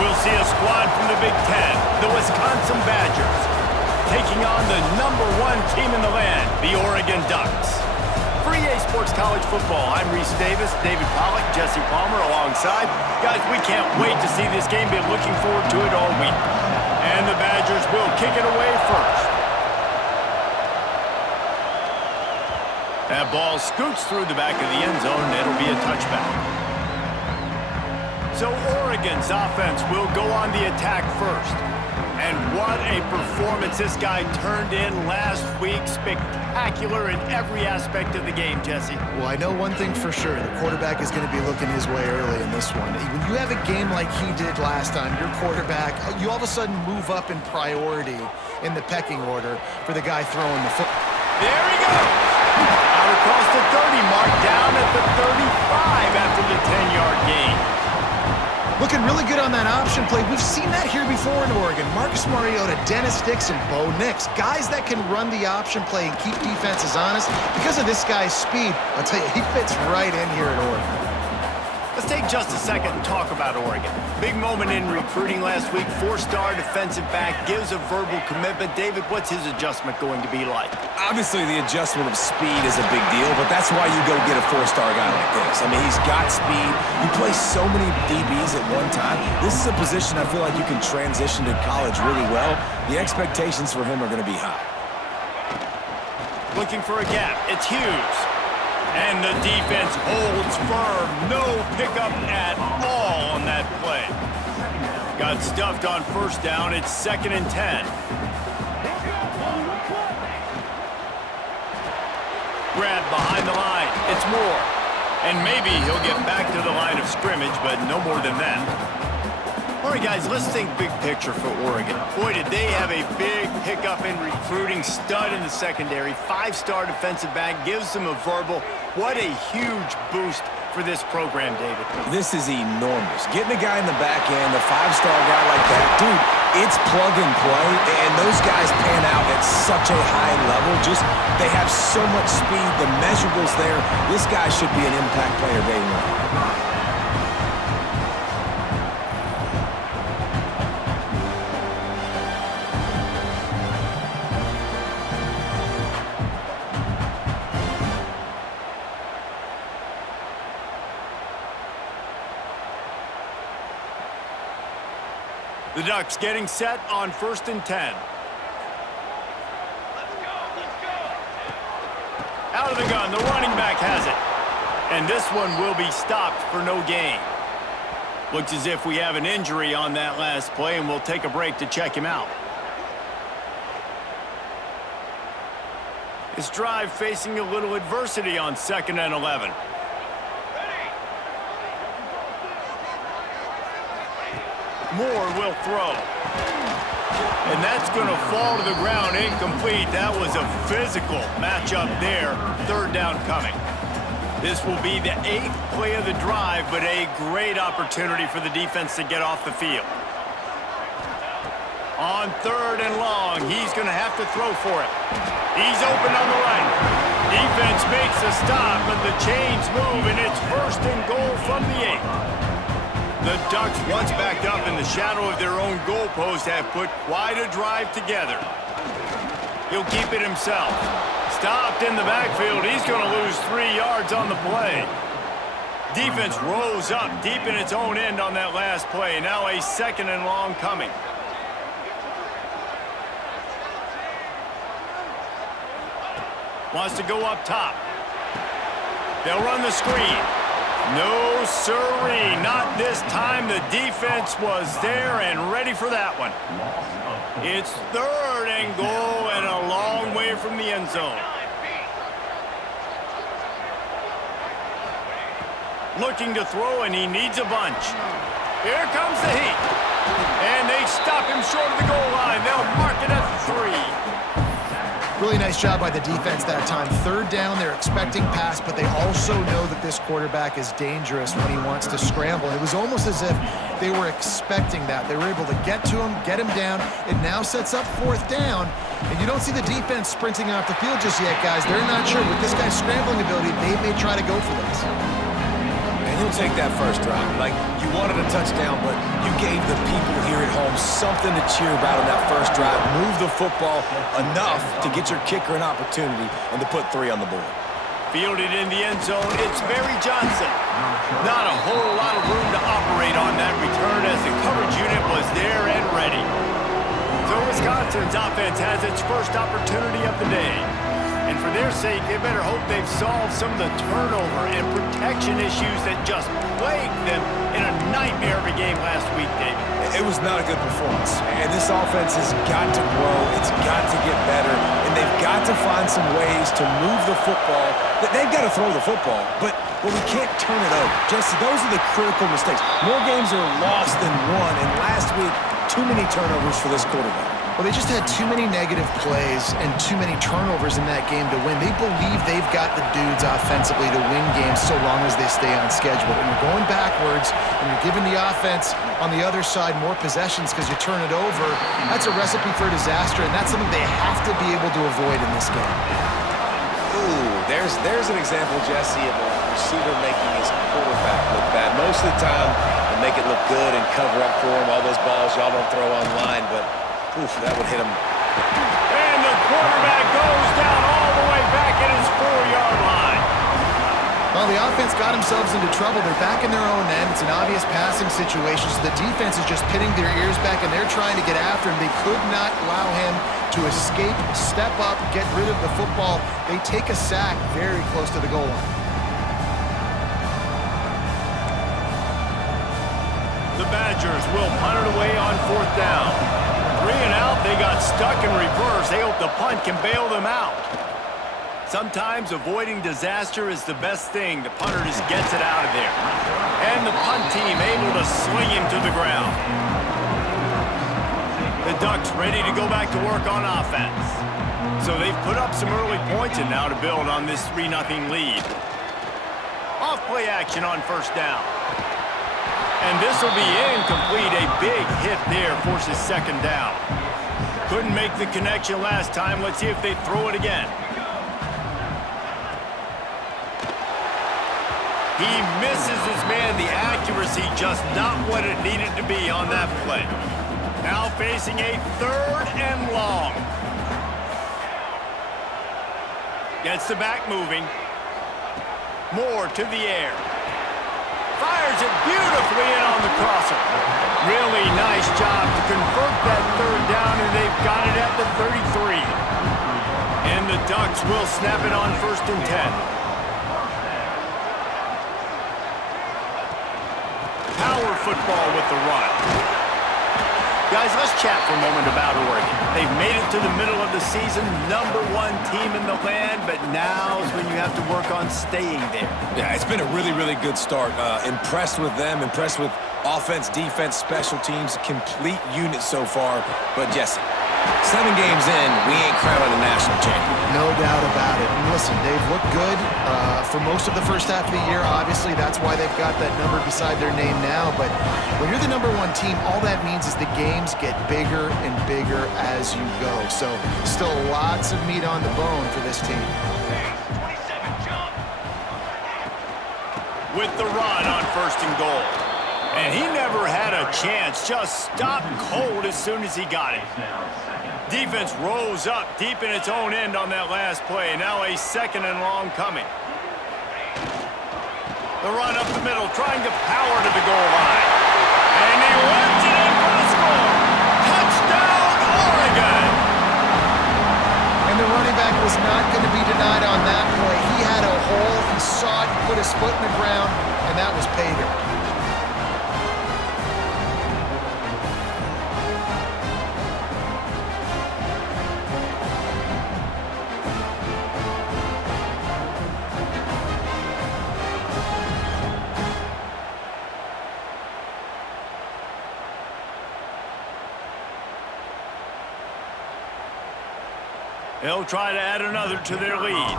we'll see a squad from the Big Ten, the Wisconsin Badgers, taking on the #1 team in the land, the Oregon Ducks. For EA Sports College Football, I'm Reese Davis, David Pollack, Jesse Palmer alongside. Guys, we can't wait to see this game. Been looking forward to it all week. And the Badgers will kick it away first. That ball scoots through the back of the end zone, and it'll be a touchback. So Oregon's offense will go on the attack first. And what a performance this guy turned in last week. Spectacular in every aspect of the game, Jesse. Well, I know one thing for sure. The quarterback is going to be looking his way early in this one. When you have a game like he did last time, your quarterback, you all of a sudden move up in priority in the pecking order for the guy throwing the football. There he goes. Out across the 30 mark, down at the 35 after the 10-yard gain. Looking really good on that option play. We've seen that here before in Oregon. Marcus Mariota, Dennis Dix, and Bo Nix. Guys that can run the option play and keep defenses honest. Because of this guy's speed, I'll tell you, he fits right in here at Oregon. Let's take just a second and talk about Oregon. Big moment in recruiting last week. 4-star defensive back gives a verbal commitment. David, what's his adjustment going to be like? Obviously, the adjustment of speed is a big deal, but that's why you go get a 4-star guy like this. I mean, he's got speed. You play so many DBs at one time. This is a position I feel like you can transition to college really well. The expectations for him are going to be high. Looking for a gap. It's Hughes. And the defense holds firm. No pickup at all on that play. Got stuffed on first down. It's 2nd and 10. Grab behind the line. It's Moore. And maybe he'll get back to the line of scrimmage, but no more than that. All right, guys, let's think big picture for Oregon. Boy, did they have a big pickup in recruiting. Stud in the secondary. 5-star defensive back. Gives them a verbal. What a huge boost for this program, David. This is enormous. Getting a guy in the back end, a 5-star guy like that, dude, it's plug and play, and those guys pan out at such a high level. Just, they have so much speed. The measurables there. This guy should be an impact player day one. The Ducks getting set on 1st and 10. Out of the gun, the running back has it. And this one will be stopped for no gain. Looks as if we have an injury on that last play, and we'll take a break to check him out. This drive facing a little adversity on 2nd and 11. Moore will throw. And that's going to fall to the ground incomplete. That was a physical matchup there. 3rd down coming. This will be the 8th play of the drive, but a great opportunity for the defense to get off the field. On 3rd and long, he's going to have to throw for it. He's open on the right. Defense makes a stop, but the chains move, and it's 1st and goal from the 8. The Ducks, once backed up in the shadow of their own goalpost, have put quite a drive together. He'll keep it himself. Stopped in the backfield. He's going to lose 3 yards on the play. Defense rose up deep in its own end on that last play. Now a 2nd and long coming. Wants to go up top. They'll run the screen. No sirree, not this time. The defense was there and ready for that one. It's 3rd and goal and a long way from the end zone. Looking to throw, and he needs a bunch. Here comes the heat. And they stop him short of the goal line. They'll mark it at the 3. Really nice job by the defense that time. 3rd down, they're expecting pass, but they also know that this quarterback is dangerous when he wants to scramble. It was almost as if they were expecting that. They were able to get to him, get him down. It now sets up 4th down, and you don't see the defense sprinting off the field just yet, guys. They're not sure. With this guy's scrambling ability, they may try to go for this. And he'll take that first drive. Like, you wanted a touchdown, but you gave the people here at home something to cheer about on that first drive. Move the football enough to get your kicker an opportunity and to put 3 on the board. Fielded in the end zone, it's Barry Johnson. Not a whole lot of room to operate on that return as the coverage unit was there and ready. So Wisconsin's offense has its first opportunity of the day. And for their sake, they better hope they've solved some of the turnover and protection issues that just plagued them in a nightmare of a game last week, David. It was not a good performance. And this offense has got to grow. It's got to get better. And they've got to find some ways to move the football. They've got to throw the football, but we can't turn it over. Jesse, those are the critical mistakes. More games are lost than won. And last week, too many turnovers for this quarterback. Well, they just had too many negative plays and too many turnovers in that game to win. They believe they've got the dudes offensively to win games so long as they stay on schedule. When you're going backwards and you're giving the offense on the other side more possessions because you turn it over, that's a recipe for disaster, and that's something they have to be able to avoid in this game. Ooh, there's an example, Jesse, of a receiver making his quarterback look bad. Most of the time, they make it look good and cover up for him. All those balls y'all don't throw online, but oof, that would hit him. And the quarterback goes down all the way back at his 4-yard line. Well, the offense got themselves into trouble. They're back in their own end. It's an obvious passing situation, so the defense is just pinning their ears back, and they're trying to get after him. They could not allow him to escape, step up, get rid of the football. They take a sack very close to the goal line. The Badgers will punt it away on 4th down. 3 and out, they got stuck in reverse. They hope the punt can bail them out. Sometimes avoiding disaster is the best thing. The punter just gets it out of there. And the punt team able to swing him to the ground. The Ducks ready to go back to work on offense. So they've put up some early points and now to build on this 3-0 lead. Off play action on 1st down. And this will be incomplete. A big hit there forces 2nd down. Couldn't make the connection last time. Let's see if they throw it again. He misses his man. The accuracy just not what it needed to be on that play. Now facing a 3rd and long. Gets the back moving. Moore to the air. Fires it beautifully in on the crosser. Really nice job to convert that 3rd down, and they've got it at the 33. And the Ducks will snap it on 1st and 10. Power football with the run. Guys, let's chat for a moment about Oregon. They've made it to the middle of the season, #1 team in the land, but now is when you have to work on staying there. Yeah, it's been a really, really good start. Impressed with them, impressed with offense, defense, special teams, complete unit so far. But Jesse, 7 games in, we ain't crowning a national champion. No doubt about it. And listen, they've looked good for most of the first half of the year. Obviously, that's why they've got that number beside their name now. But when you're the #1 team, all that means is the games get bigger and bigger as you go. So still lots of meat on the bone for this team. With the run on 1st and goal. And he never had a chance. Just stopped cold as soon as he got it. Defense rose up deep in its own end on that last play. Now a 2nd and long coming. The run up the middle, trying to power to the goal line. And he runs it in for the score. Touchdown, Oregon! And the running back was not going to be denied on that play. He had a hole, he saw it, he put his foot in the ground, and that was pay dirt. They'll try to add another to their lead.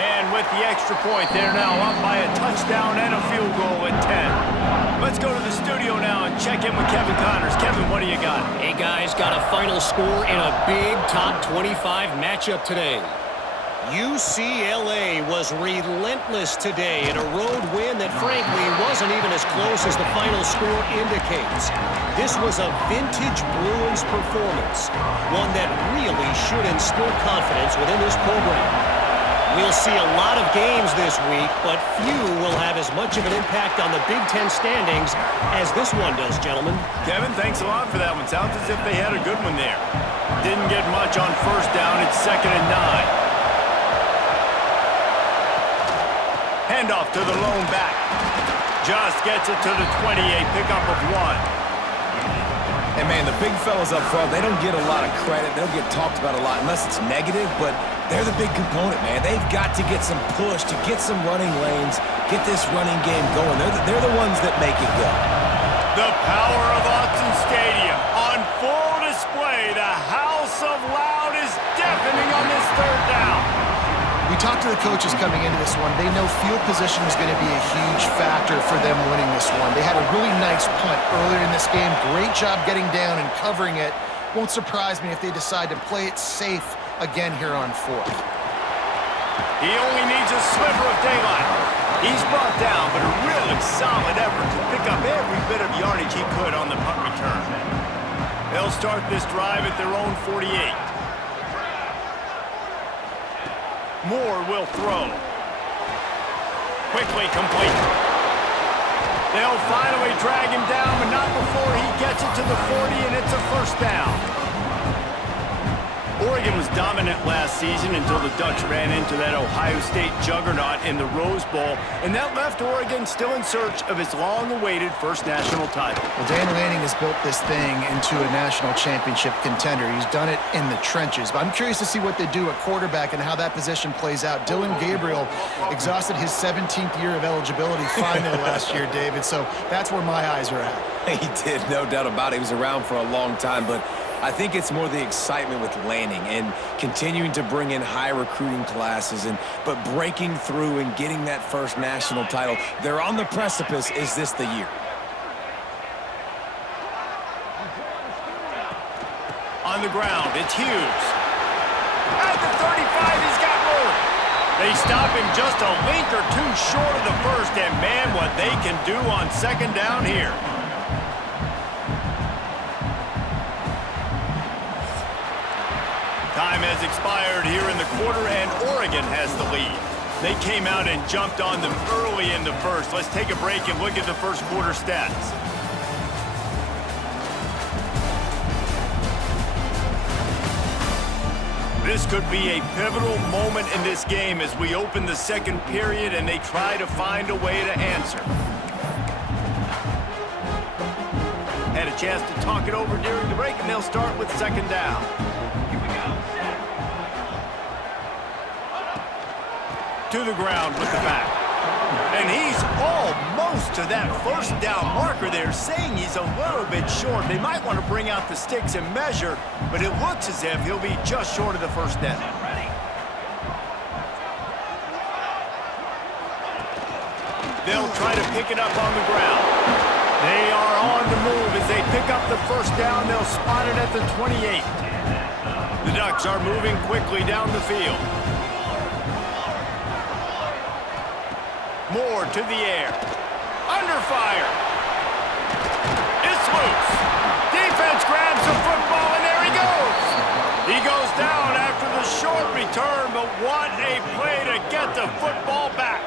And with the extra point, they're now up by a touchdown and a field goal at 10. Let's go to the studio now and check in with Kevin Connors. Kevin, what do you got? Hey, guys, got a final score in a big top 25 matchup today. UCLA was relentless today in a road win that frankly wasn't even as close as the final score indicates. This was a vintage Bruins performance, one that really should instill confidence within this program. We'll see a lot of games this week, but few will have as much of an impact on the Big Ten standings as this one does, gentlemen. Kevin, thanks a lot for that one. Sounds as if they had a good one there. Didn't get much on first down. It's 2nd and 9. Handoff to the lone back. Just gets it to the 28, pickup of 1. And, man, the big fellas up front, they don't get a lot of credit. They don't get talked about a lot unless it's negative, but they're the big component, man. They've got to get some push, to get some running lanes, get this running game going. They're the ones that make it go. The power of Autzen Stadium on full display. The house of loud is deafening on this 3rd down. We talked to the coaches coming into this one. They know field position is going to be a huge factor for them winning this one. They had a really nice punt earlier in this game. Great job getting down and covering it. Won't surprise me if they decide to play it safe again here on 4th. He only needs a sliver of daylight. He's brought down, but a really solid effort to pick up every bit of yardage he could on the punt return. They'll start this drive at their own 48. Moore will throw. Quickly complete. They'll finally drag him down, but not before he gets it to the 40, and it's a 1st down. Oregon was dominant last season until the Ducks ran into that Ohio State juggernaut in the Rose Bowl, and that left Oregon still in search of its long-awaited first national title. Well, Dan Lanning has built this thing into a national championship contender. He's done it in the trenches. But I'm curious to see what they do at quarterback and how that position plays out. Dylan Gabriel exhausted his 17th year of eligibility finally last year, David. So that's where my eyes are at. He did, no doubt about it. He was around for a long time, but I think it's more the excitement with Lanning and continuing to bring in high recruiting classes, but breaking through and getting that first national title. They're on the precipice. Is this the year? On the ground, it's Hughes. At the 35, he's got room. They stop him just a link or two short of the first, and man, what they can do on 2nd down here. Time has expired here in the quarter, and Oregon has the lead. They came out and jumped on them early in the first. Let's take a break and look at the first quarter stats. This could be a pivotal moment in this game as we open the 2nd period and they try to find a way to answer. Had a chance to talk it over during the break, and they'll start with 2nd down. To the ground with the back. And he's almost to that 1st down marker there, saying he's a little bit short. They might want to bring out the sticks and measure, but it looks as if he'll be just short of the 1st down. They'll try to pick it up on the ground. They are on the move as they pick up the 1st down. They'll spot it at the 28. The Ducks are moving quickly down the field. Moore to the air. Under fire. It's loose. Defense grabs the football, and there he goes. He goes down after the short return, but what a play to get the football back.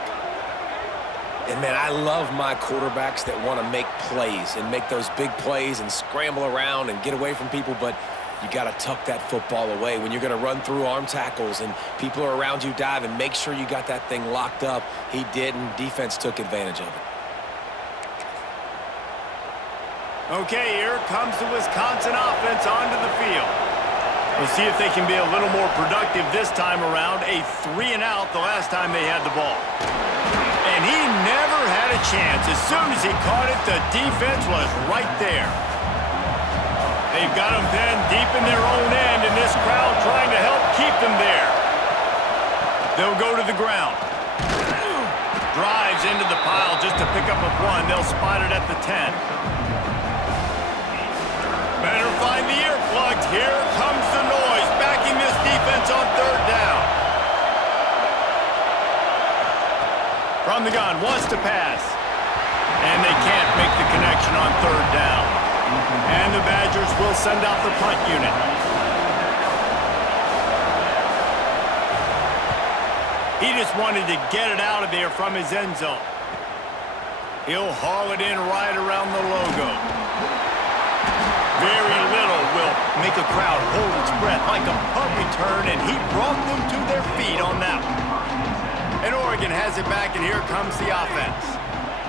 And, man, I love my quarterbacks that want to make plays and make those big plays and scramble around and get away from people, but you got to tuck that football away. When you're going to run through arm tackles and people are around you diving, make sure you got that thing locked up. He didn't. Defense took advantage of it. Okay, here comes the Wisconsin offense onto the field. We'll see if they can be a little more productive this time around. A 3-and-out the last time they had the ball. And he never had a chance. As soon as he caught it, the defense was right there. They've got them pinned deep in their own end, and this crowd trying to help keep them there. They'll go to the ground. Drives into the pile just to pick up a 1. They'll spot it at the 10. Better find the earplugs. Here comes the noise, backing this defense on 3rd down. From the gun, wants to pass. And they can't make the connection on third down. And the Badgers will send out the punt unit. He just wanted to get it out of there from his end zone. He'll haul it in right around the logo. Very little will make a crowd hold its breath like a punt return, and he brought them to their feet on that one. And Oregon has it back, and here comes the offense.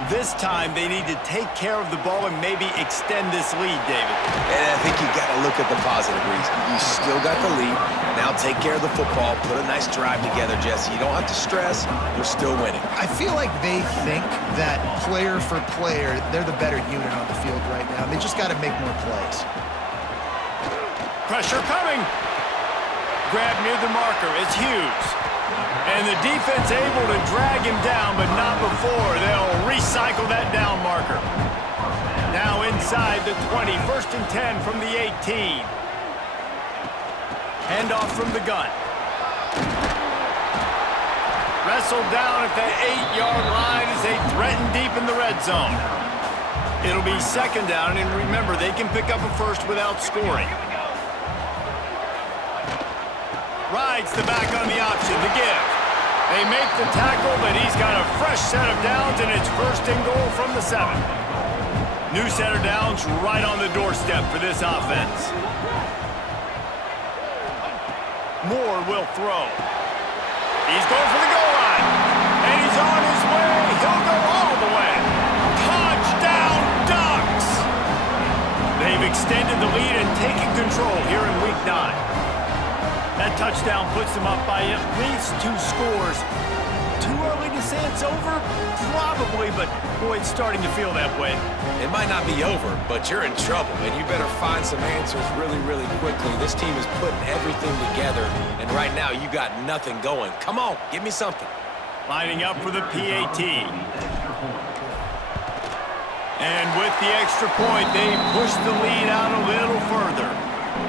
This time, they need to take care of the ball and maybe extend this lead, David. And I think you got to look at the positive reason. You still got the lead. Now take care of the football. Put a nice drive together, Jesse. You don't have to stress. We're still winning. I feel like they think that player for player, they're the better unit on the field right now. They just got to make more plays. Pressure coming. Grab near the marker. It's Hughes. And the defense able to drag him down, but not before. They'll recycle that down marker. Now inside the 20, 1st and 10 from the 18. Handoff from the gun. Wrestled down at the 8-yard line as they threaten deep in the red zone. It'll be 2nd down, and remember, they can pick up a first without scoring. Rides the back on the option, the give. They make the tackle, but he's got a fresh set of downs, and it's 1st and goal from the 7. New set of downs right on the doorstep for this offense. Moore will throw. He's going for the goal line, and he's on his way. He'll go all the way. Touchdown, Ducks! They've extended the lead and taken control here in Week 9. That touchdown puts them up by at least 2 scores. Too early to say it's over? Probably, but boy, it's starting to feel that way. It might not be over, but you're in trouble, and you better find some answers really, really quickly. This team is putting everything together, and right now you got nothing going. Come on, give me something. Lining up for the PAT. And with the extra point, they push the lead out a little further.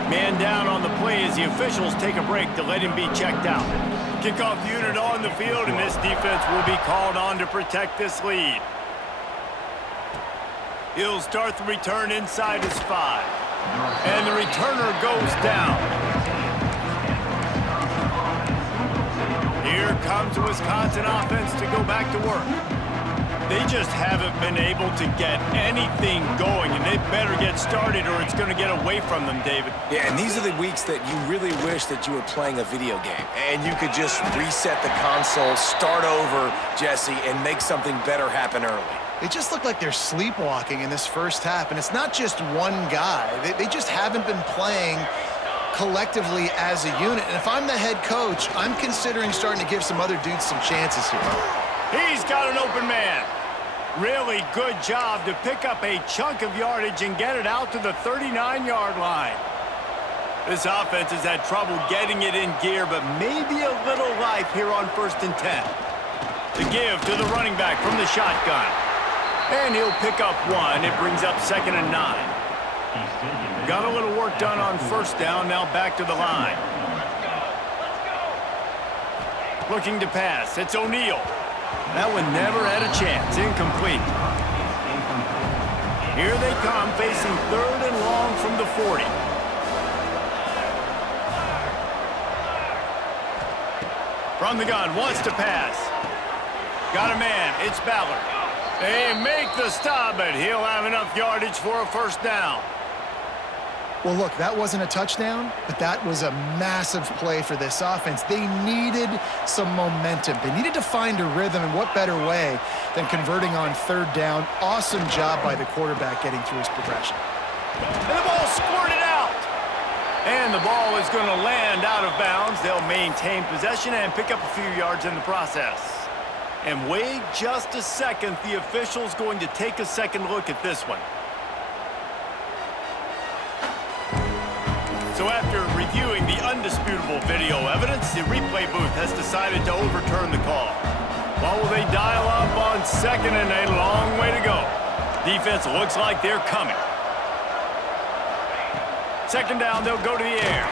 Man down on the play as the officials take a break to let him be checked out. Kickoff unit on the field, and this defense will be called on to protect this lead. He'll start the return inside his 5. And the returner goes down. Here comes the Wisconsin offense to go back to work. They just haven't been able to get anything going, and they better get started or it's going to get away from them, David. Yeah, and these are the weeks that you really wish that you were playing a video game, and you could just reset the console, start over, Jesse, and make something better happen early. They just look like they're sleepwalking in this first half, and it's not just one guy. They just haven't been playing collectively as a unit, and if I'm the head coach, I'm considering starting to give some other dudes some chances here. He's got an open man. Really good job to pick up a chunk of yardage and get it out to the 39-yard line. This offense has had trouble getting it in gear, but maybe a little life here on 1st and 10. The give to the running back from the shotgun. And he'll pick up 1. It brings up 2nd and 9. Got a little work done on 1st down, now back to the line. Looking to pass, it's O'Neal. That one never had a chance. Incomplete. Here they come, facing 3rd and long from the 40. From the gun, wants to pass. Got a man, it's Ballard. They make the stop, but he'll have enough yardage for a 1st down. Well, look, that wasn't a touchdown, but that was a massive play for this offense. They needed some momentum. They needed to find a rhythm, and what better way than converting on 3rd down. Awesome job by the quarterback getting through his progression. And the ball squirted out. And the ball is going to land out of bounds. They'll maintain possession and pick up a few yards in the process. And wait just a second. The official's going to take a second look at this one. So after reviewing the undisputable video evidence, the replay booth has decided to overturn the call. What will they dial up on 2nd and a long way to go? Defense looks like they're coming. 2nd down, they'll go to the air.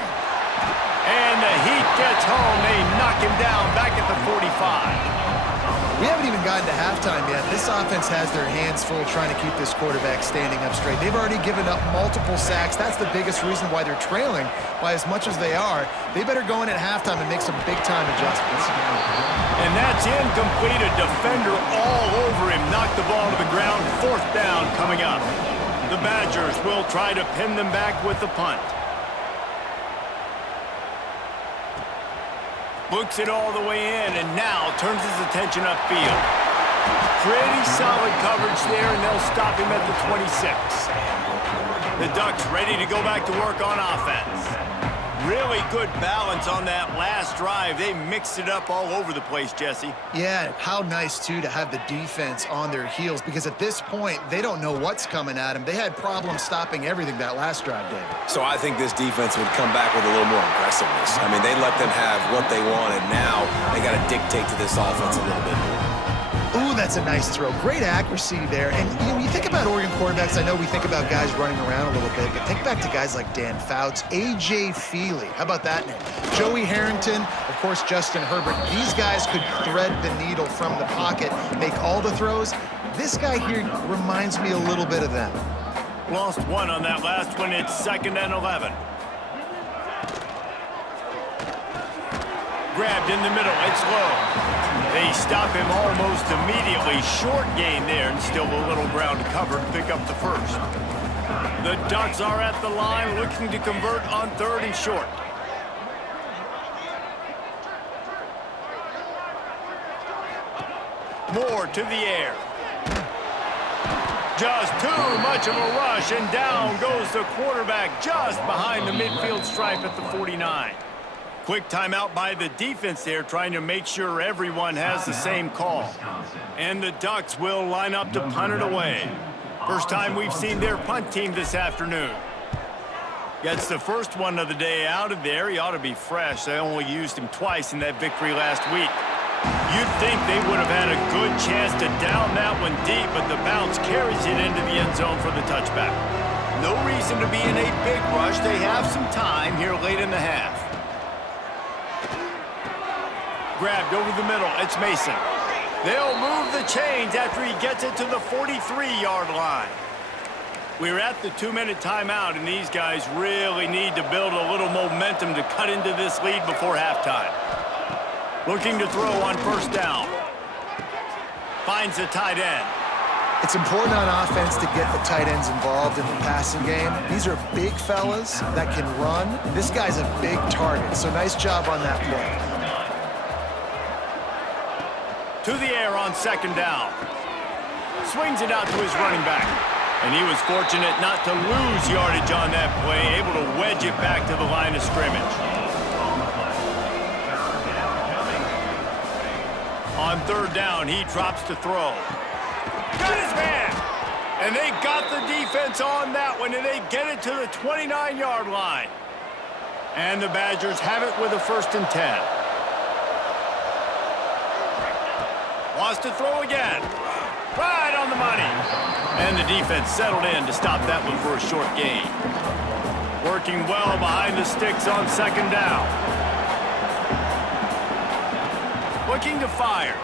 And the heat gets home. They knock him down back at the 45. We haven't even gotten to halftime yet. This offense has their hands full trying to keep this quarterback standing up straight. They've already given up multiple sacks. That's the biggest reason why they're trailing by as much as they are. They better go in at halftime and make some big-time adjustments. And that's incomplete. A defender all over him. Knocked the ball to the ground. 4th down coming up. The Badgers will try to pin them back with the punt. Looks it all the way in, and now turns his attention upfield. Pretty solid coverage there, and they'll stop him at the 26. The Ducks ready to go back to work on offense. Really good balance on that last drive. They mixed it up all over the place, Jesse. Yeah, how nice, too, to have the defense on their heels, because at this point, they don't know what's coming at them. They had problems stopping everything that last drive did. So I think this defense would come back with a little more aggressiveness. I mean, they let them have what they wanted. Now they got to dictate to this offense a little bit more. Ooh, that's a nice throw. Great accuracy there. And you think about Oregon quarterbacks, I know we think about guys running around a little bit, but think back to guys like Dan Fouts, A.J. Feely. How about that name? Joey Harrington, of course, Justin Herbert. These guys could thread the needle from the pocket, make all the throws. This guy here reminds me a little bit of them. Lost one on that last one. It's 2nd and 11. Grabbed in the middle. It's low. They stop him almost immediately. Short gain there, and still a little ground to cover to pick up the first. The Ducks are at the line looking to convert on 3rd and short. Moore to the air. Just too much of a rush, and down goes the quarterback just behind the midfield stripe at the 49. Quick timeout by the defense there, trying to make sure everyone has the same call. And the Ducks will line up to punt it away. First time we've seen their punt team this afternoon. Gets the first one of the day out of there. He ought to be fresh. They only used him twice in that victory last week. You'd think they would have had a good chance to down that one deep, but the bounce carries it into the end zone for the touchback. No reason to be in a big rush. They have some time here late in the half. Grabbed over the middle. It's Mason. They'll move the chains after he gets it to the 43-yard line. We're at the 2-minute timeout, and these guys really need to build a little momentum to cut into this lead before halftime. Looking to throw on 1st down. Finds the tight end. It's important on offense to get the tight ends involved in the passing game. These are big fellas that can run. This guy's a big target, so nice job on that play. To the air on 2nd down. Swings it out to his running back. And he was fortunate not to lose yardage on that play, able to wedge it back to the line of scrimmage. On 3rd down, he drops to throw. Got his man! And they got the defense on that one, and they get it to the 29-yard line. And the Badgers have it with a 1st and 10. Wants to throw again. Right on the money. And the defense settled in to stop that one for a short gain. Working well behind the sticks on 2nd down. Looking to fire.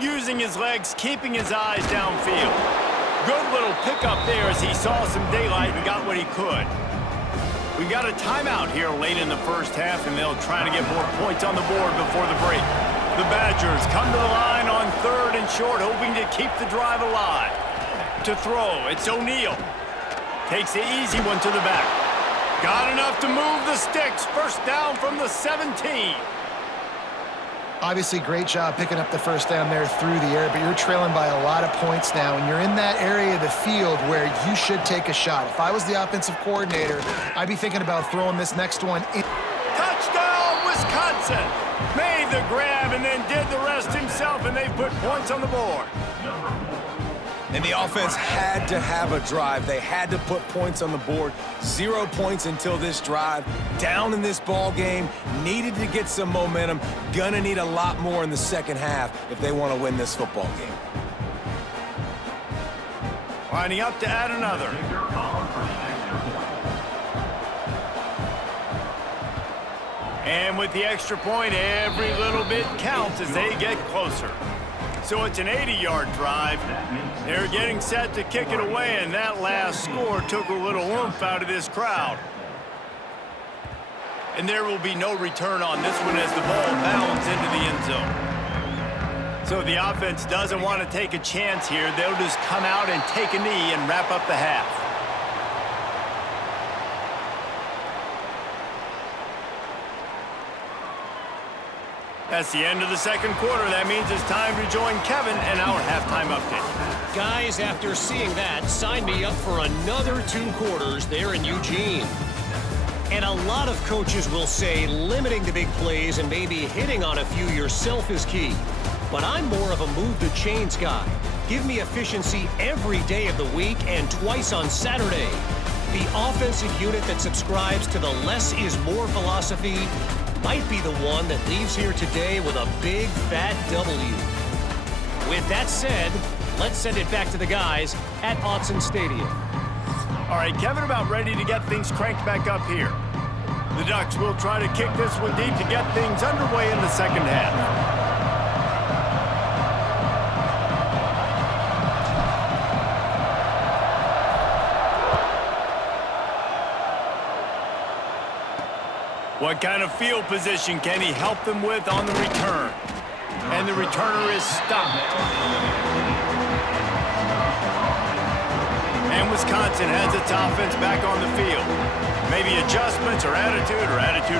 Using his legs, keeping his eyes downfield. Good little pickup there as he saw some daylight and got what he could. We got a timeout here late in the first half, and they'll try to get more points on the board before the break. The Badgers come to the line on 3rd and short, hoping to keep the drive alive. To throw, it's O'Neal. Takes the easy one to the back. Got enough to move the sticks. 1st down from the 17. Obviously, great job picking up the 1st down there through the air, but you're trailing by a lot of points now, and you're in that area of the field where you should take a shot. If I was the offensive coordinator, I'd be thinking about throwing this next one in. Touchdown, Wisconsin! Made the grab and then did the rest himself, and they put points on the board. And the offense had to have a drive. They had to put points on the board. 0 points until this drive. Down in this ball game. Needed to get some momentum. Gonna need a lot more in the 2nd half if they want to win this football game. Lining up to add another. And with the extra point, every little bit counts as they get closer. So it's an 80-yard drive. They're getting set to kick it away, and that last score took a little oomph out of this crowd. And there will be no return on this one as the ball bounds into the end zone. So the offense doesn't want to take a chance here. They'll just come out and take a knee and wrap up the half. That's the end of the second quarter. That means it's time to join Kevin in our halftime update. Guys, after seeing that, sign me up for another 2 quarters there in Eugene. And a lot of coaches will say limiting the big plays and maybe hitting on a few yourself is key. But I'm more of a move the chains guy. Give me efficiency every day of the week and twice on Saturday. The offensive unit that subscribes to the less is more philosophy might be the one that leaves here today with a big fat W. With that said, let's send it back to the guys at Autzen Stadium. All right, Kevin, about ready to get things cranked back up here. The Ducks will try to kick this one deep to get things underway in the second half. What kind of field position can he help them with on the return? And the returner is stopped. And Wisconsin has its offense back on the field. Maybe adjustments or attitude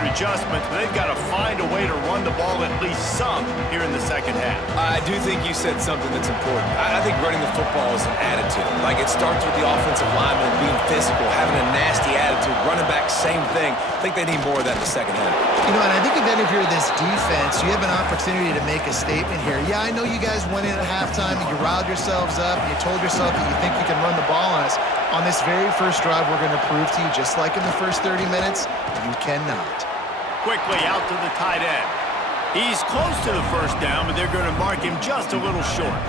adjustments, but they've got to find a way to run the ball at least some here in the second half. I do think you said something that's important. I think running the football is an attitude. Like, it starts with the offensive lineman being physical, having a nasty attitude. Running back, same thing. I think they need more of that in the second half. You know, and I think if you're this defense, you have an opportunity to make a statement here. Yeah, I know you guys went in at halftime and you riled yourselves up and you told yourself that you think you can run the ball on us. On this very first drive, we're going to prove to you, just like in the first 30 minutes, you cannot. Quickly out to the tight end. He's close to the first down, but they're going to mark him just a little short.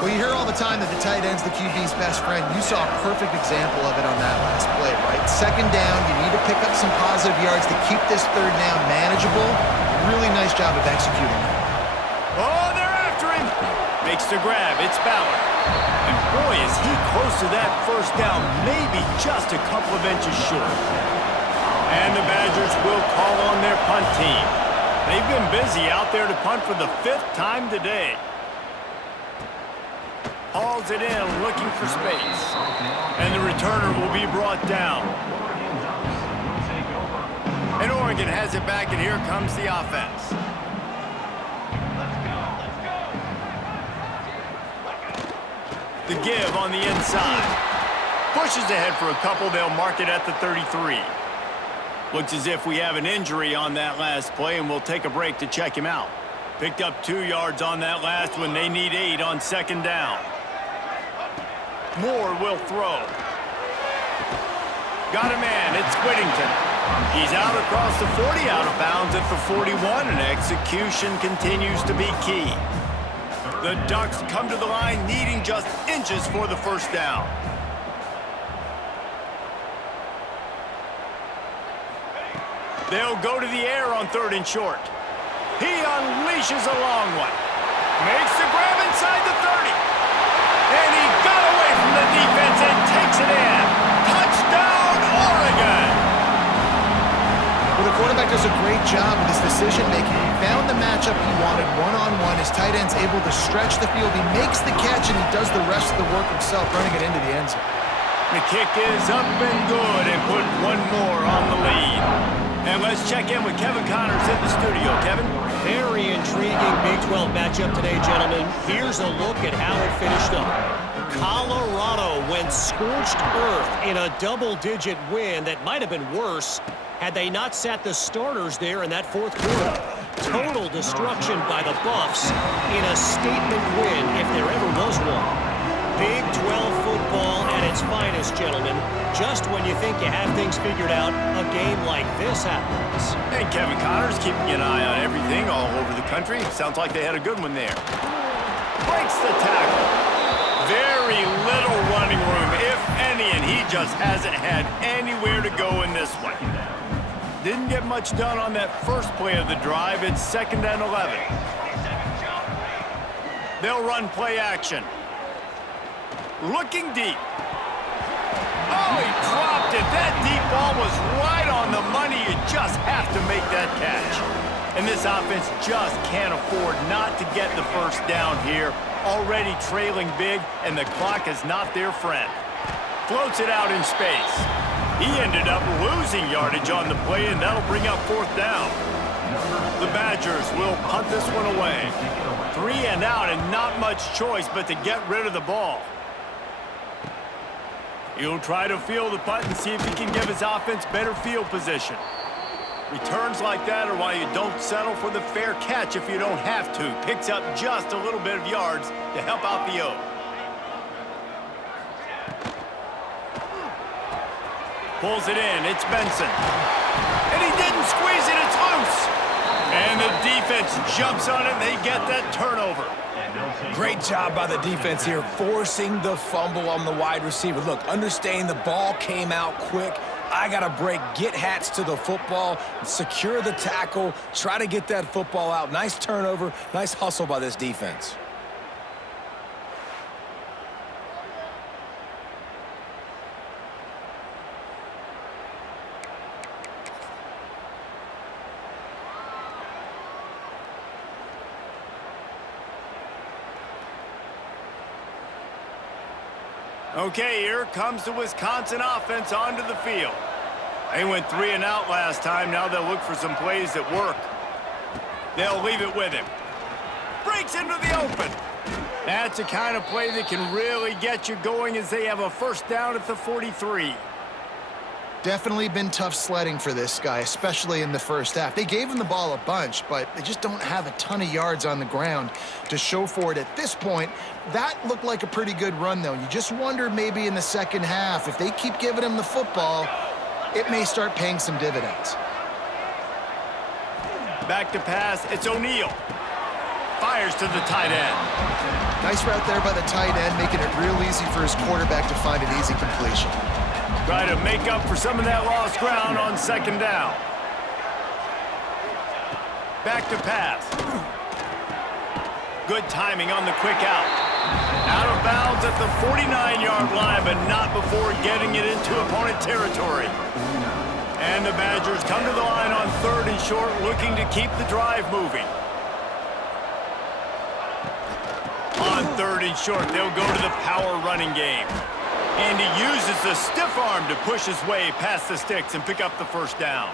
Well, you hear all the time that the tight end's the QB's best friend. You saw a perfect example of it on that last play, right? Second down, you need to pick up some positive yards to keep this third down manageable. Really nice job of executing that. Oh, they're after him. Makes the grab. It's Ballard. And boy, is he close to that first down, maybe just a couple of inches short. And the Badgers will call on their punt team. They've been busy out there to punt for the 5th time today. Hauls it in, looking for space. And the returner will be brought down. And Oregon has it back, and here comes the offense. The give on the inside. Pushes ahead for a couple. They'll mark it at the 33. Looks as if we have an injury on that last play, and we'll take a break to check him out. Picked up 2 yards on that last one. They need 8 on second down. Moore will throw. Got a man. It's Whittington. He's out across the 40, out of bounds at the 41, and execution continues to be key. The Ducks come to the line needing just inches for the first down. They'll go to the air on 3rd and short. He unleashes a long one. Makes the grab inside the 30. And he got away from the defense and takes it in. Touchdown, Oregon! Well, the quarterback does a great job with his decision-making. He found the matchup he wanted one-on-one. His tight end's able to stretch the field. He makes the catch, and he does the rest of the work himself, running it into the end zone. The kick is up and good, and put one more on the lead. And let's check in with Kevin Connors in the studio. Kevin? Very intriguing Big 12 matchup today, gentlemen. Here's a look at how it finished up. Colorado went scorched earth in a double-digit win that might have been worse had they not sat the starters there in that 4th quarter. Total destruction by the Buffs in a statement win, if there ever was one. Big 12 football at its finest, gentlemen. Just when you think you have things figured out, a game like this happens. And Kevin Connors keeping an eye on everything all over the country. Sounds like they had a good one there. Breaks the tackle. Very little running room, if any, and he just hasn't had anywhere to go in this one. Didn't get much done on that first play of the drive. It's 2nd and 11. They'll run play action. Looking deep. Oh, he dropped it. That deep ball was right on the money. You just have to make that catch. And this offense just can't afford not to get the first down here. Already trailing big, and the clock is not their friend. Floats it out in space. He ended up losing yardage on the play, and that'll bring up 4th down. The Badgers will punt this one away. 3 and out, and not much choice but to get rid of the ball. He'll try to field the punt and see if he can give his offense better field position. Returns like that are why you don't settle for the fair catch if you don't have to. Picks up just a little bit of yards to help out the O. Pulls it in. It's Benson. And he didn't squeeze it. It's loose. And the defense jumps on it, and they get that turnover. Great job by the defense here, forcing the fumble on the wide receiver. Look, understanding the ball came out quick. I got to break, get hats to the football, secure the tackle, try to get that football out. Nice turnover, nice hustle by this defense. Okay, here comes the Wisconsin offense onto the field. They went 3 and out last time. Now they'll look for some plays that work. They'll leave it with him. Breaks into the open. That's the kind of play that can really get you going as they have a 1st down at the 43. Definitely been tough sledding for this guy, especially in the first half. They gave him the ball a bunch, but they just don't have a ton of yards on the ground to show for it at this point. That looked like a pretty good run, though. You just wonder maybe in the second half, if they keep giving him the football, it may start paying some dividends. Back to pass, it's O'Neal. Fires to the tight end. Nice route there by the tight end, making it real easy for his quarterback to find an easy completion. Try to make up for some of that lost ground on 2nd down. Back to pass. Good timing on the quick out. Out of bounds at the 49-yard line, but not before getting it into opponent territory. And the Badgers come to the line on 3rd and short, looking to keep the drive moving. On 3rd and short, they'll go to the power running game. And he uses the stiff arm to push his way past the sticks and pick up the 1st down.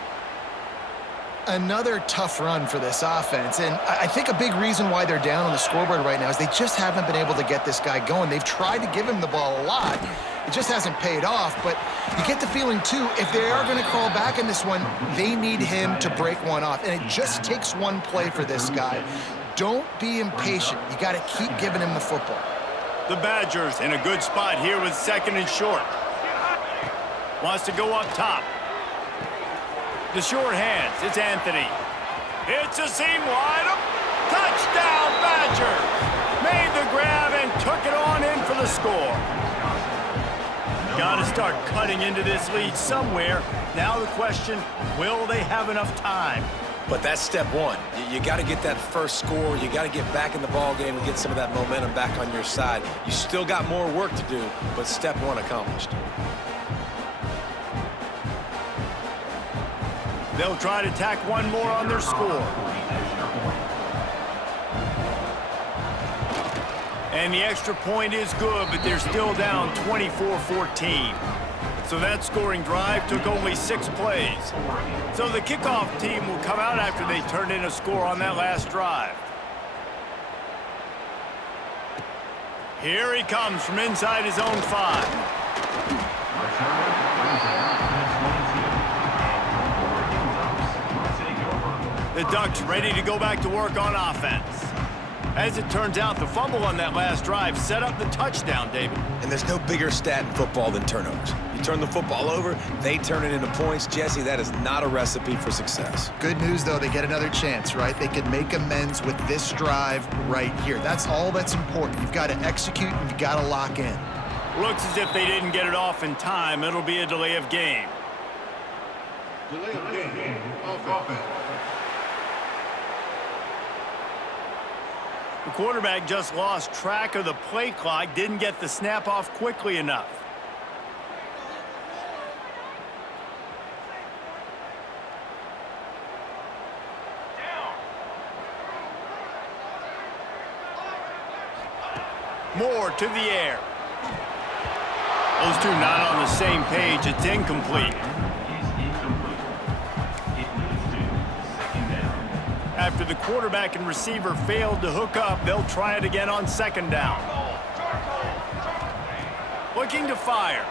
Another tough run for this offense, and I think a big reason why they're down on the scoreboard right now is they just haven't been able to get this guy going. They've tried to give him the ball a lot. It just hasn't paid off, but you get the feeling, too, if they are going to crawl back in this one, they need him to break one off, and it just takes one play for this guy. Don't be impatient. You got to keep giving him the football. The Badgers in a good spot here with 2nd and short. Wants to go up top. The short hands, it's Anthony. It's a seam wide up. Touchdown, Badgers! Made the grab and took it on in for the score. Got to start cutting into this lead somewhere. Now the question, will they have enough time? But that's step one. You got to get that first score. You got to get back in the ball game and get some of that momentum back on your side. You still got more work to do, but step one accomplished. They'll try to tack one more on their score. And the extra point is good, but they're still down 24-14. So that scoring drive took only 6 plays. So the kickoff team will come out after they turned in a score on that last drive. Here he comes from inside his own 5. The Ducks ready to go back to work on offense. As it turns out, the fumble on that last drive set up the touchdown, David. And there's no bigger stat in football than turnovers. You turn the football over, they turn it into points. Jesse, that is not a recipe for success. Good news, though, they get another chance, right? They can make amends with this drive right here. That's all that's important. You've got to execute and you've got to lock in. Looks as if they didn't get it off in time. It'll be a delay of game. Delay of game. Offense. The quarterback just lost track of the play clock, didn't get the snap off quickly enough. Moore to the air. Those two not on the same page. It's incomplete. After the quarterback and receiver failed to hook up, they'll try it again on second down. Looking to fire.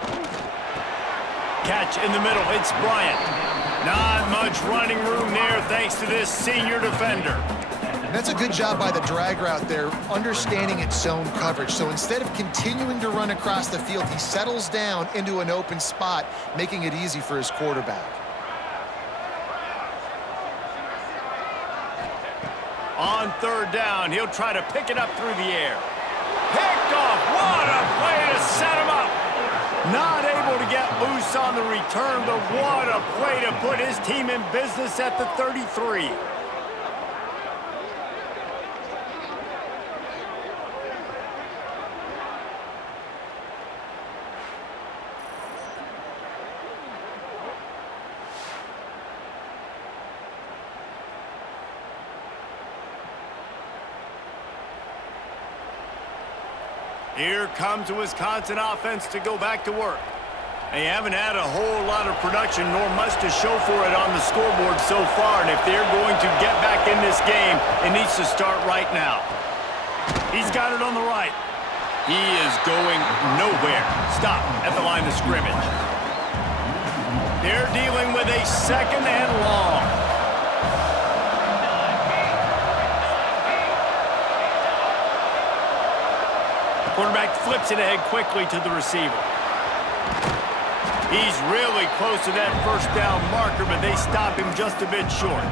Catch in the middle. It's Bryant. Not much running room there thanks to this senior defender. That's a good job by the drag route there, understanding its zone coverage. So instead of continuing to run across the field, he settles down into an open spot, making it easy for his quarterback. On third down, he'll try to pick it up through the air. Picked off. What a play to set him up. Not able to get loose on the return, but what a play to put his team in business at the 33. Here comes the Wisconsin offense to go back to work. They haven't had a whole lot of production nor much to show for it on the scoreboard so far, and if they're going to get back in this game, it needs to start right now. He's got it on the right. He is going nowhere. Stop at the line of scrimmage. They're dealing with a second and long. Quarterback flips it ahead quickly to the receiver. He's really close to that first down marker, but they stop him just a bit short.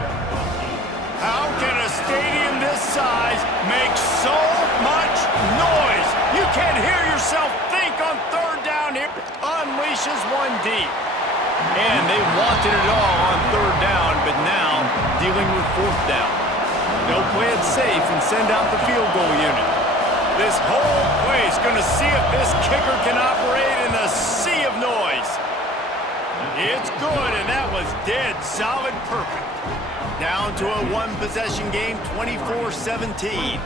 How can a stadium this size make so much noise? You can't hear yourself think on third down here. Unleashes one deep. And they wanted it all on third down, but now dealing with fourth down. They'll play it safe and send out the field goal unit. This whole play is going to see if this kicker can operate in a sea of noise. It's good, and that was dead solid perfect. Down to a one-possession game, 24-17.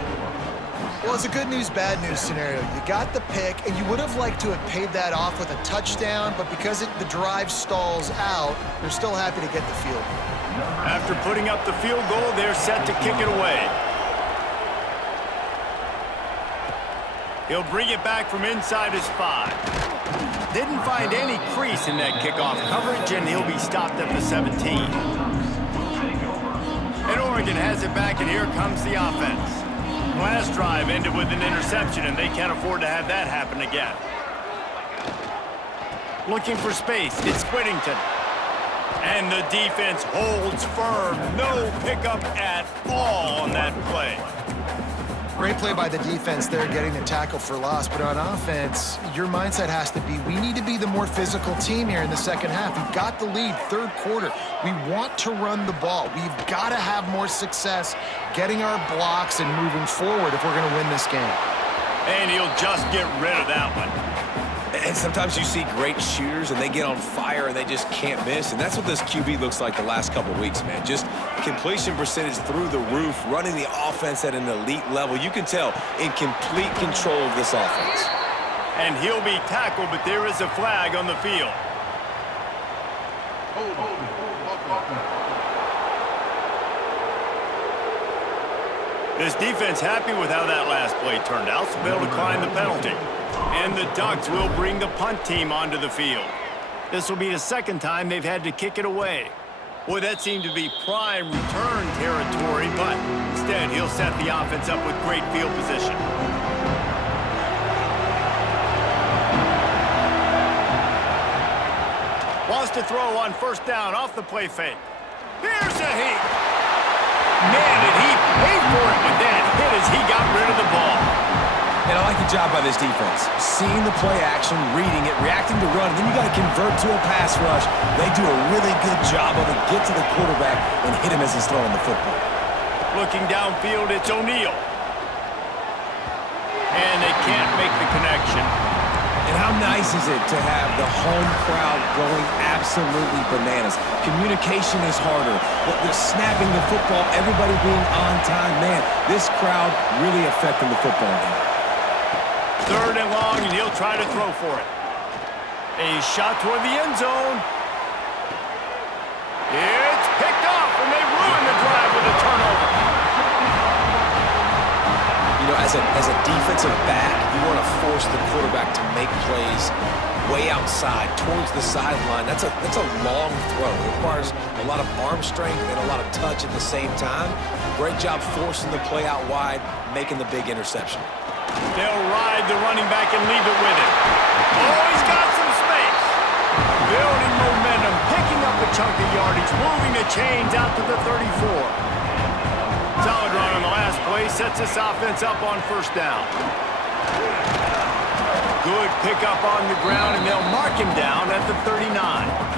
Well, it's a good news, bad news scenario. You got the pick, and you would have liked to have paid that off with a touchdown, but because the drive stalls out, they're still happy to get the field goal. After putting up the field goal, they're set to kick it away. He'll bring it back from inside his 5. Didn't find any crease in that kickoff coverage, and he'll be stopped at the 17. And Oregon has it back, and here comes the offense. Last drive ended with an interception, and they can't afford to have that happen again. Looking for space, it's Whittington. And the defense holds firm. No pickup at all on that play. Great play by the defense there, getting the tackle for loss. But on offense, your mindset has to be, we need to be the more physical team here in the second half. We've got the lead, third quarter. We want to run the ball. We've got to have more success getting our blocks and moving forward if we're going to win this game. And he'll just get rid of that one. And sometimes you see great shooters, and they get on fire, and they just can't miss. And that's what this QB looks like the last couple of weeks, man. Just completion percentage through the roof, running the offense at an elite level. You can tell in complete control of this offense. And he'll be tackled, but there is a flag on the field. This defense happy with how that last play turned out, so they'll decline the penalty. And the Ducks will bring the punt team onto the field. This will be the second time they've had to kick it away. Boy, that seemed to be prime return territory, but instead he'll set the offense up with great field position. Wants to throw on first down off the play fake. Here's a heat. Man, did he pay for it with that hit as he got rid of the ball. And I like the job by this defense. Seeing the play action, reading it, reacting to run, and then you got to convert to a pass rush. They do a really good job of it. Get to the quarterback and hit him as he's throwing the football. Looking downfield, it's O'Neal. And they can't make the connection. And how nice is it to have the home crowd going absolutely bananas? Communication is harder, but they're snapping the football, everybody being on time. Man, this crowd really affecting the football game. 3rd and long, and he'll try to throw for it. A shot toward the end zone. It's picked off, and they ruin the drive with a turnover. You know, as a defensive back, you want to force the quarterback to make plays way outside, towards the sideline. That's a long throw. It requires a lot of arm strength and a lot of touch at the same time. Great job forcing the play out wide, making the big interception. They'll ride the running back and leave it with him. Oh, he's got some space. Building momentum, picking up a chunk of yardage, moving the chains out to the 34. Solid run on the last play, sets this offense up on 1st down. Good pickup on the ground, and they'll mark him down at the 39.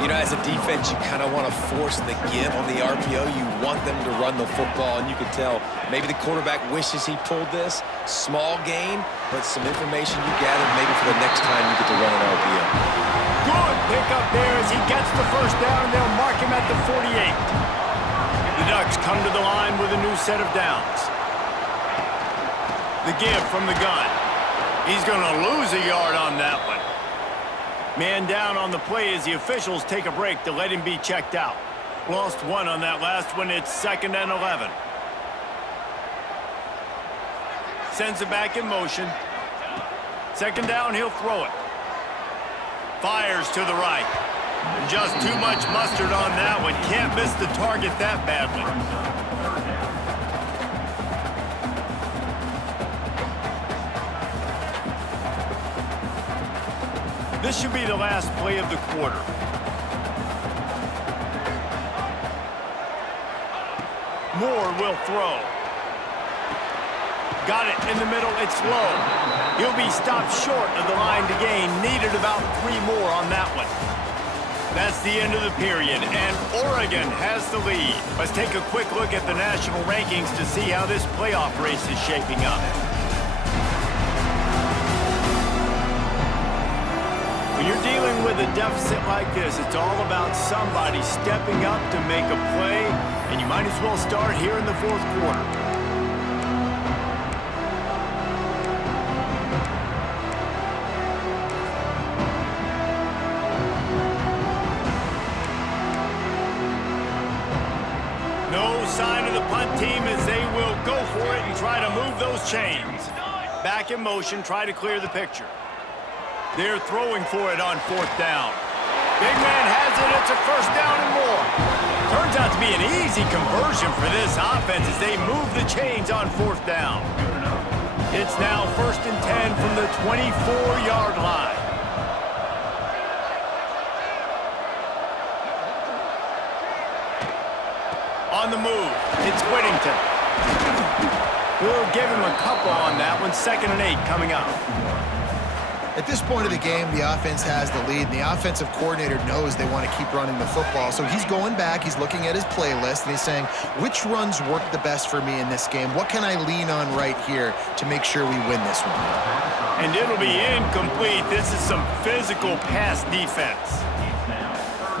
You know, as a defense, you kind of want to force the give on the RPO. You want them to run the football, and you can tell maybe the quarterback wishes he pulled this. Small gain, but some information you gathered maybe for the next time you get to run an RPO. Good pickup there as he gets the 1st down, and they'll mark him at the 48. The Ducks come to the line with a new set of downs. The give from the gun. He's going to lose a yard on that one. Man down on the play as the officials take a break to let him be checked out. Lost 1 on that last one. It's 2nd and 11. Sends it back in motion. 2nd down, he'll throw it. Fires to the right. Just too much mustard on that one. Can't miss the target that badly. This should be the last play of the quarter. Moore will throw. Got it in the middle. It's low. He'll be stopped short of the line to gain. Needed about 3 more on that one. That's the end of the period, and Oregon has the lead. Let's take a quick look at the national rankings to see how this playoff race is shaping up. When you're dealing with a deficit like this, it's all about somebody stepping up to make a play, and you might as well start here in the 4th quarter. No sign of the punt team as they will go for it and try to move those chains. Back in motion, try to clear the picture. They're throwing for it on 4th down. Big man has it. It's a 1st down and more. Turns out to be an easy conversion for this offense as they move the chains on 4th down. It's now 1st and 10 from the 24-yard line. On the move, it's Whittington. We'll give him a couple on that one. 2nd and 8 coming up. At this point of the game, the offense has the lead, and the offensive coordinator knows they want to keep running the football. So he's going back, he's looking at his playlist, and he's saying, which runs work the best for me in this game? What can I lean on right here to make sure we win this one? And it'll be incomplete. This is some physical pass defense.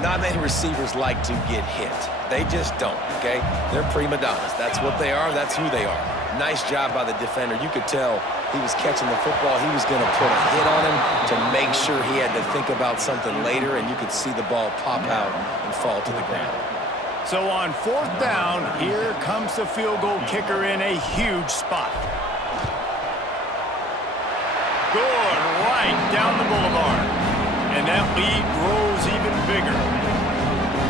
Not many receivers like to get hit. They just don't, okay? They're prima donnas. That's what they are. That's who they are. Nice job by the defender. You could tell he was catching the football. He was going to put a hit on him to make sure he had to think about something later, and you could see the ball pop out and fall to the ground. So on 4th down, here comes the field goal kicker in a huge spot. Good, right down the boulevard. And that lead grows even bigger.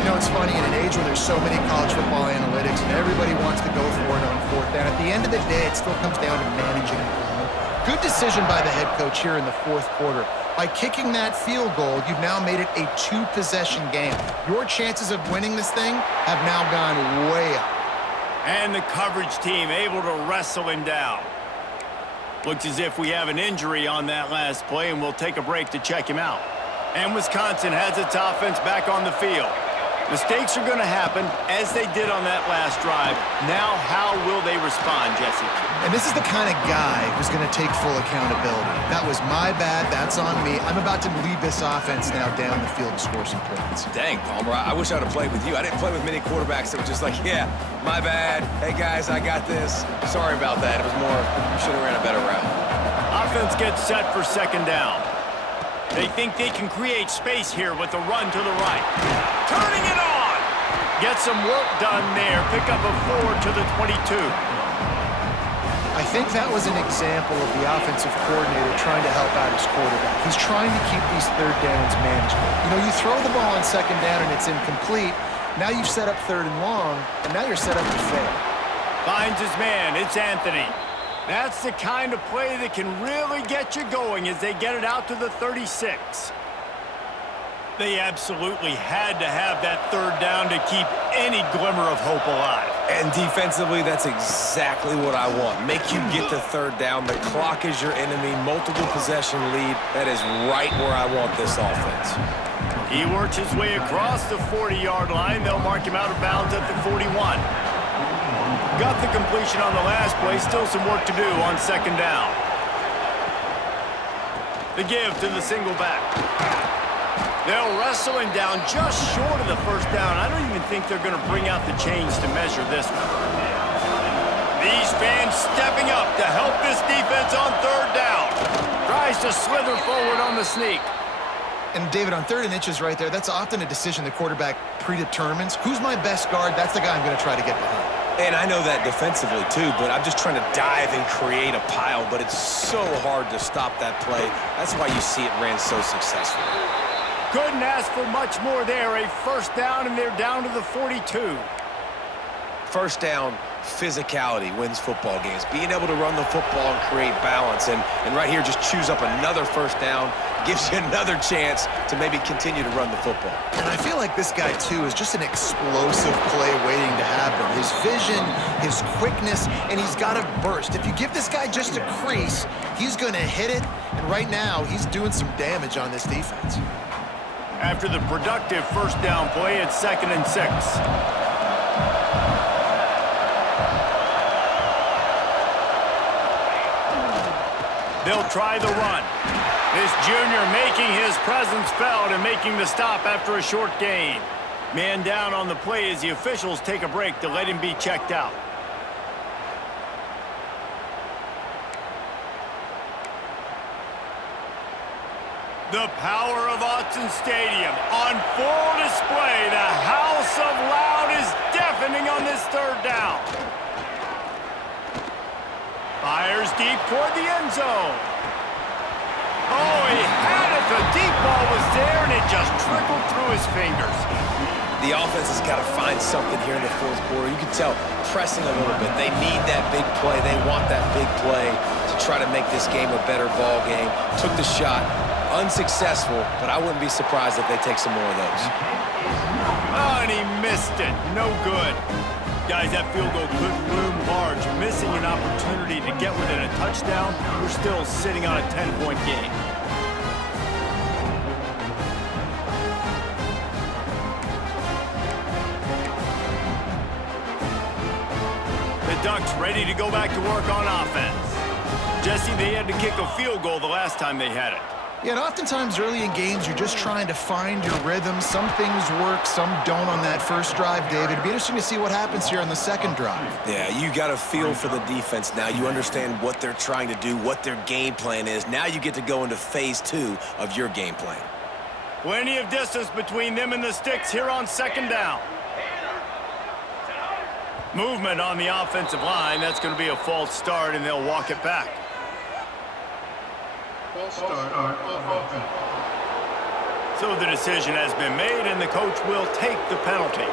You know, it's funny, in an age where there's so many college football analytics and everybody wants to go for it on 4th down, at the end of the day, it still comes down to managing the game. Good decision by the head coach here in the 4th quarter. By kicking that field goal, you've now made it a 2-possession game. Your chances of winning this thing have now gone way up. And the coverage team able to wrestle him down. Looks as if we have an injury on that last play, and we'll take a break to check him out. And Wisconsin has its offense back on the field. Mistakes are going to happen, as they did on that last drive. Now, how will they respond, Jesse? And this is the kind of guy who's going to take full accountability. That was my bad. That's on me. I'm about to lead this offense now down the field and score some points. Dang, Palmer, I wish I would have played with you. I didn't play with many quarterbacks that were just like, yeah, my bad. Hey, guys, I got this. Sorry about that. It was more, you should have ran a better route. Offense gets set for second down. They think they can create space here with a run to the right. Turning it on! Get some work done there. Pick up a 4 to the 22. I think that was an example of the offensive coordinator trying to help out his quarterback. He's trying to keep these third downs manageable. You know, you throw the ball on second down and it's incomplete. Now you've set up third and long, and now you're set up to fail. Finds his man. It's Anthony. That's the kind of play that can really get you going as they get it out to the 36. They absolutely had to have that third down to keep any glimmer of hope alive. And defensively, that's exactly what I want. Make you get the third down. The clock is your enemy. Multiple possession lead. That is right where I want this offense. He works his way across the 40-yard line. They'll mark him out of bounds at the 41. Got the completion on the last play. Still some work to do on second down. The give to the single back. They'll wrestle him down just short of the first down. I don't even think they're going to bring out the chains to measure this one. These fans stepping up to help this defense on third down. Tries to slither forward on the sneak. And David, on 3rd and inches right there, that's often a decision the quarterback predetermines. Who's my best guard? That's the guy I'm going to try to get behind. And I know that defensively, too, but I'm just trying to dive and create a pile, but it's so hard to stop that play. That's why you see it ran so successful. Couldn't ask for much more there. A first down, and they're down to the 42. First down, physicality wins football games. Being able to run the football and create balance. And right here, just choose up another first down, gives you another chance to maybe continue to run the football. And I feel like this guy, too, is just an explosive play waiting to happen. His vision, his quickness, and he's got a burst. If you give this guy just a crease, he's going to hit it. And right now, he's doing some damage on this defense. After the productive first down play, it's 2nd and 6. They'll try the run. This junior making his presence felt and making the stop after a short gain. Man down on the play as the officials take a break to let him be checked out. The power of Autzen Stadium on full display. The house of loud is deafening on this third down. Fires deep toward the end zone. Oh, he had it. The deep ball was there, and it just trickled through his fingers. The offense has got to find something here in the fourth quarter. You can tell pressing a little bit. They need that big play. They want that big play to try to make this game a better ball game. Took the shot. Unsuccessful, but I wouldn't be surprised if they take some more of those. Oh, and he missed it. No good. Guys, that field goal could loom large. Missing an opportunity to get within a touchdown. We're still sitting on a 10-point game. The Ducks ready to go back to work on offense. Jesse, they had to kick a field goal the last time they had it. Yeah, and oftentimes early in games, you're just trying to find your rhythm. Some things work, some don't on that first drive, David. It'd be interesting to see what happens here on the second drive. Yeah, you got a feel for the defense now. You understand what they're trying to do, what their game plan is. Now you get to go into phase 2 of your game plan. Plenty of distance between them and the sticks here on second down. Movement on the offensive line. That's going to be a false start, and they'll walk it back. False start on offense. So the decision has been made, and the coach will take the penalty.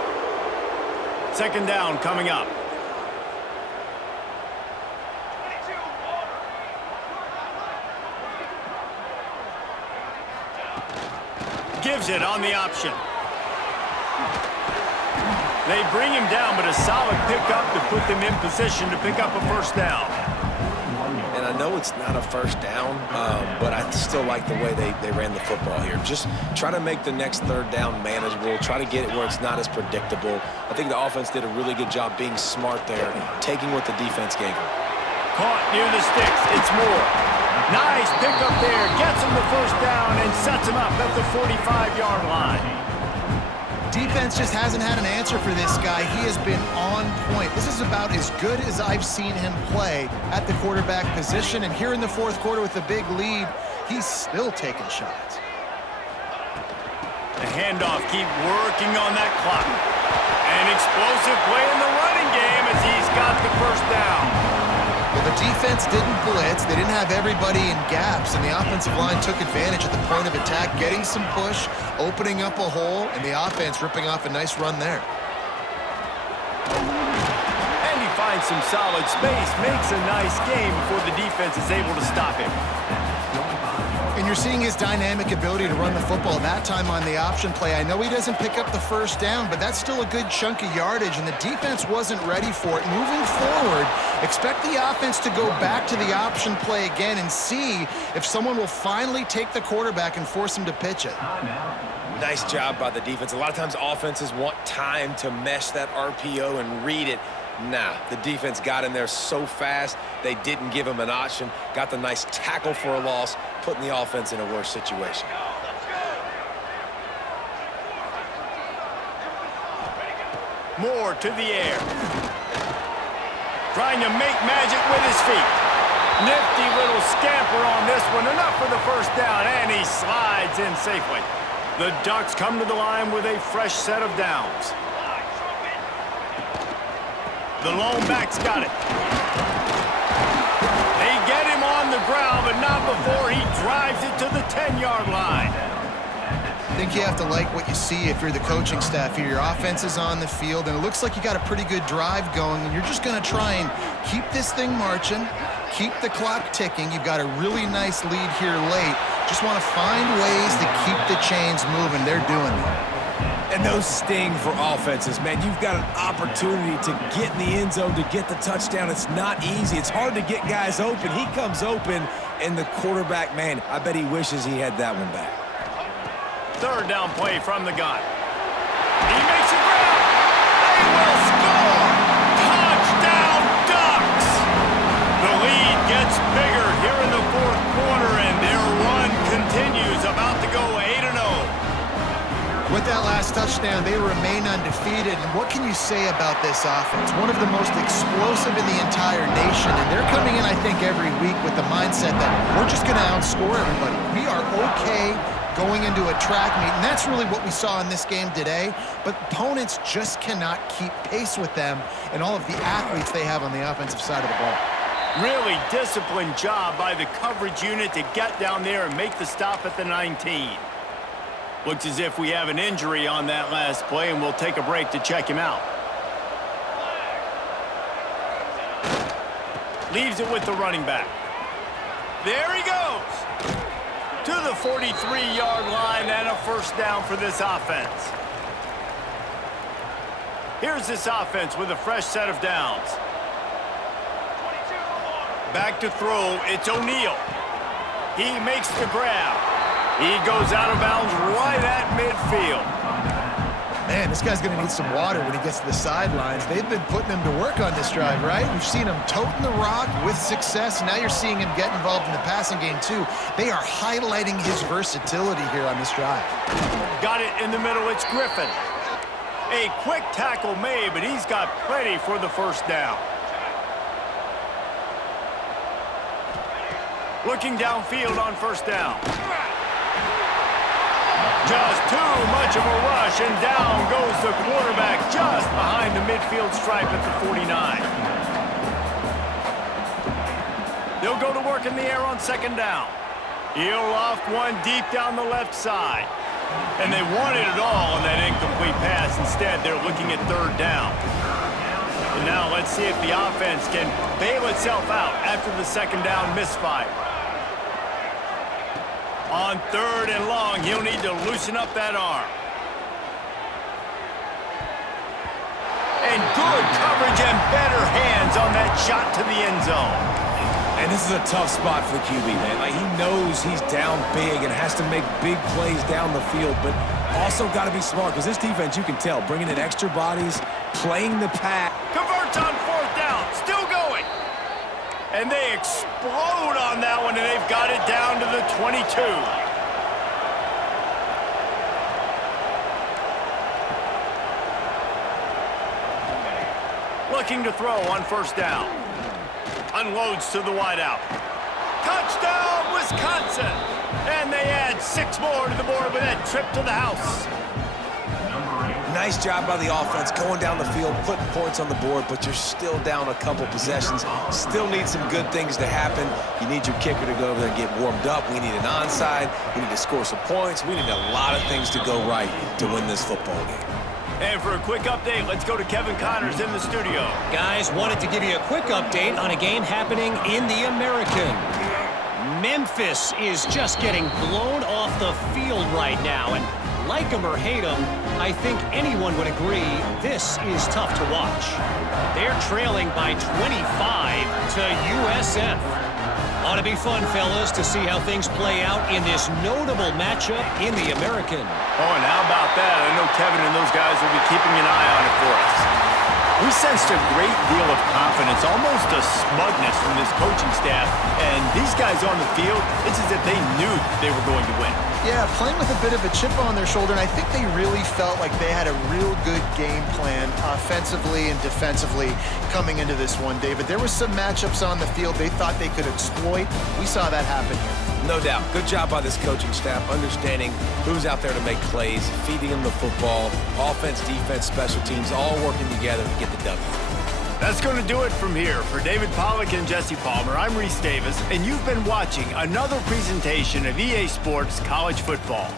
Second down coming up. Gives it on the option. They bring him down, but a solid pickup to put them in position to pick up a first down. And I know it's not a first down, but I still like the way they ran the football here. Just try to make the next third down manageable. Try to get it where it's not as predictable. I think the offense did a really good job being smart there, taking what the defense gave them. Caught near the sticks. It's Moore. Nice pickup there. Gets him the first down and sets him up at the 45-yard line. Defense just hasn't had an answer for this guy. He has been on point. This is about as good as I've seen him play at the quarterback position. And here in the fourth quarter with a big lead, he's still taking shots. The handoff, keep working on that clock. An explosive play in the running game as he's got the first down. Well, the defense didn't blitz. They didn't have everybody in gaps, and the offensive line took advantage at the point of attack, getting some push, opening up a hole, and the offense ripping off a nice run there. And he finds some solid space, makes a nice game before the defense is able to stop him. And you're seeing his dynamic ability to run the football, that time on the option play. I know he doesn't pick up the first down, but that's still a good chunk of yardage, and the defense wasn't ready for it. Moving forward, expect the offense to go back to the option play again and see if someone will finally take the quarterback and force him to pitch it. Nice job by the defense. A lot of times offenses want time to mesh that RPO and read it. Nah, the defense got in there so fast, they didn't give him an option. Got the nice tackle for a loss, putting the offense in a worse situation. Moore to the air. Trying to make magic with his feet. Nifty little scamper on this one. Enough for the first down, and he slides in safely. The Ducks come to the line with a fresh set of downs. The lone back's got it. They get him on the ground, but not before he drives it to the 10-yard line. I think you have to like what you see if you're the coaching staff here. Your offense is on the field, and it looks like you got a pretty good drive going, and you're just going to try and keep this thing marching, keep the clock ticking. You've got a really nice lead here late. Just want to find ways to keep the chains moving. They're doing that. And those sting for offenses, man. You've got an opportunity to get in the end zone, to get the touchdown. It's not easy. It's hard to get guys open. He comes open, and the quarterback, man, I bet he wishes he had that one back. Third down play from the gun. He makes it grab. They will score. Touchdown, Ducks. The lead gets bigger here in the fourth quarter, and their run continues, about to go 8-0. With that last touchdown, they remain undefeated. And what can you say about this offense? One of the most explosive in the entire nation. And they're coming in, I think, every week with the mindset that we're just going to outscore everybody. We are okay going into a track meet. And that's really what we saw in this game today. But opponents just cannot keep pace with them and all of the athletes they have on the offensive side of the ball. Really disciplined job by the coverage unit to get down there and make the stop at the 19. Looks as if we have an injury on that last play, and we'll take a break to check him out. Leaves it with the running back. There he goes. To the 43-yard line, and a first down for this offense. Here's this offense with a fresh set of downs. Back to throw, it's O'Neal. He makes the grab. He goes out of bounds right at midfield. Man, this guy's going to need some water when he gets to the sidelines. They've been putting him to work on this drive, right? We've seen him toting the rock with success. Now you're seeing him get involved in the passing game, too. They are highlighting his versatility here on this drive. Got it in the middle. It's Griffin. A quick tackle made, but he's got plenty for the first down. Looking downfield on first down. Just too much of a rush, and down goes the quarterback just behind the midfield stripe at the 49. They'll go to work in the air on second down. He'll loft one deep down the left side. And they wanted it all on that incomplete pass. Instead, they're looking at third down. And now let's see if the offense can bail itself out after the second down misfire. On third and long, he'll need to loosen up that arm. And good coverage and better hands on that shot to the end zone. And this is a tough spot for the QB, man. Like, he knows he's down big and has to make big plays down the field, but also got to be smart because this defense, you can tell, bringing in extra bodies, playing the pass. Converts on 4th down, still going. And they explode on that one, and they've got it down to the 22. Looking to throw on 1st down. Unloads to the wideout. Touchdown, Wisconsin! And they add 6 more to the board with that trip to the house. Nice job by the offense going down the field, putting points on the board, but you're still down a couple possessions. Still need some good things to happen. You need your kicker to go over there and get warmed up. We need an onside. We need to score some points. We need a lot of things to go right to win this football game. And for a quick update, let's go to Kevin Connors in the studio. Guys, wanted to give you a quick update on a game happening in the American. Memphis is just getting blown off the field right now, and like them or hate them, I think anyone would agree this is tough to watch. They're trailing by 25 to USF. Ought to be fun, fellas, to see how things play out in this notable matchup in the American. Oh, and how about that? I know Kevin and those guys will be keeping an eye on it for us. We sensed a great deal of confidence, almost a smugness from this coaching staff. And these guys on the field, it's as if they knew they were going to win. Yeah, playing with a bit of a chip on their shoulder, and I think they really felt like they had a real good game plan offensively and defensively coming into this one, David. There was some matchups on the field they thought they could exploit. We saw that happen here. No doubt. Good job by this coaching staff, understanding who's out there to make plays, feeding them the football, offense, defense, special teams, all working together to get the W. That's going to do it from here. For David Pollack and Jesse Palmer, I'm Reese Davis, and you've been watching another presentation of EA Sports College Football.